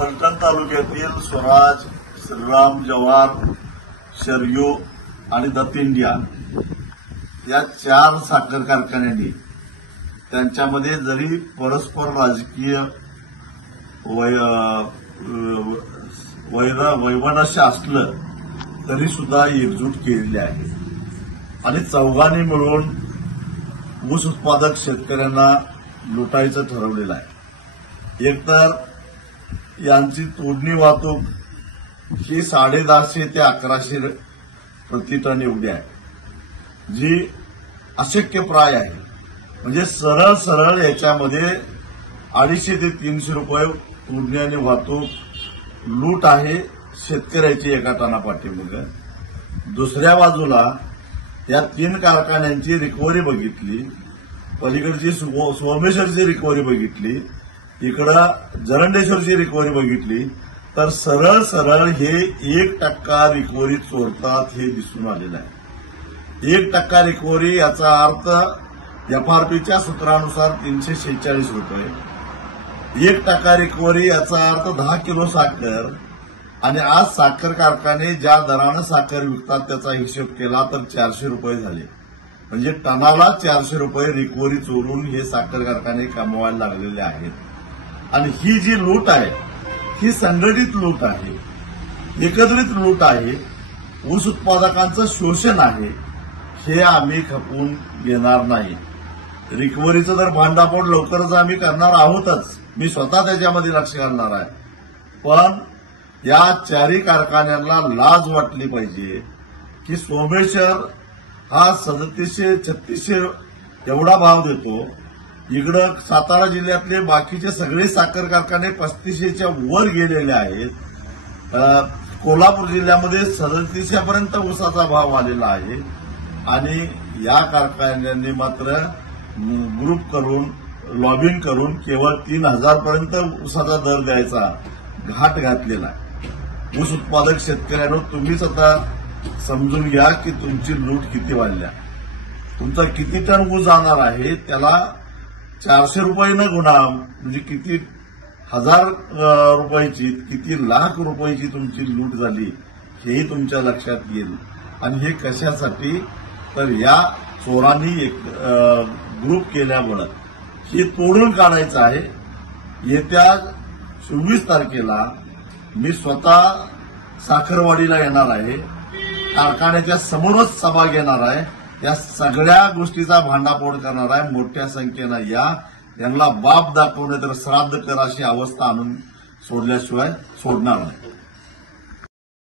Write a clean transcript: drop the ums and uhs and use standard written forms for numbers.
फलटण तालुक्यातील स्वराज, श्रीराम, जवार, शरयू आणि दत्त इंडिया या 4 साखर कारखान्यांनी त्यांच्यामध्ये जरी परस्पर राजकीय वैमनस्य असलं तरी सुद्धा एकजूट केलेली आहे आणि चौघांनी मिळून ऊस उत्पादक शेतकऱ्यांना लुटायचं ठरवलेलं आहे. एकतर यांची तोडणी वाहतूक ही 1050 ते 1100 प्रति टन एवढी आहे, जी अशक्यप्राय आहे. म्हणजे सरळ याच्यामध्ये 250 ते 300 रुपये तोडणी आणि वाहतूक लूट आहे शेतकऱ्याची एका टनापाठीमागे. दुसऱ्या बाजूला या 3 कारखान्यांची रिकव्हरी बघितली, पलीकडची सोमेश्वरची रिकव्हरी बघितली, इकडं जरंडेश्वरची रिकव्हरी बघितली, तर सरळ हे 1% रिकव्हरी चोरतात हे दिसून आलेलं आहे. 1% रिकव्हरी याचा अर्थ एफआरपीच्या सूत्रानुसार 346 रुपये. 1% रिकव्हरी याचा अर्थ 10 किलो साखर. आणि आज साखर कारखाने ज्या दरानं साखर विकतात त्याचा हिशोब केला तर 400 रुपये झाले. म्हणजे टनाला 400 रुपये रिकव्हरी चोरून हे साखर कारखाने कमवायला लागलेले आहेत. आणि ही जी लूट आहे ही संघटित लूट आहे, एकत्रित लूट आहे, ऊस उत्पादकांचं शोषण आहे. हे आम्ही खपवून घेणार नाही. रिकव्हरीचं तर भांडाफोड लवकरच आम्ही करणार आहोतच, मी स्वतः त्याच्यामध्ये लक्ष घालणार आहे. पण या 4 कारखान्यांना लाज वाटली पाहिजे की सोमेश्वर हा 3700-3600 एवढा भाव देतो. इकडं सातारा जिल्ह्यातले बाकीचे सगळे साखर कारखाने 3500च्या वर गेलेले आहेत. कोल्हापूर जिल्ह्यामध्ये 3700 पर्यंत ऊसाचा भाव आलेला आहे. आणि या कारखान्यांनी मात्र ग्रुप करून लॉबिंग करून केवळ 3000 पर्यंत ऊसाचा दर द्यायचा घाट घातलेला आहे. ऊस उत्पादक शेतकऱ्यांनो, तुम्हीच आता समजून घ्या की तुमची लूट किती वाढल्या. तुमचा किती टन ऊस जाणार आहे त्याला 400 रुपये न गुणा, म्हणजे किती 1000 रुपयाची, किती लाख रुपयाची तुमची लूट झाली हेही तुमच्या लक्षात येईल. आणि हे कशासाठी, तर या चोरांनी एक ग्रुप केल्यामुळे हे तोडून काढायचं आहे. येत्या 24 तारखेला मी स्वतः साखरवाडीला येणार आहे, कारखान्याच्या समोरच सभा घेणार आहे. या सगळ्या गोष्टीचा भांडाफोड करणार आहे. मोठ्या संख्येनं यांना बाप दाखवणे तर श्राद्ध कर अशी अवस्था आणून सोडल्याशिवाय सोडणार नाही.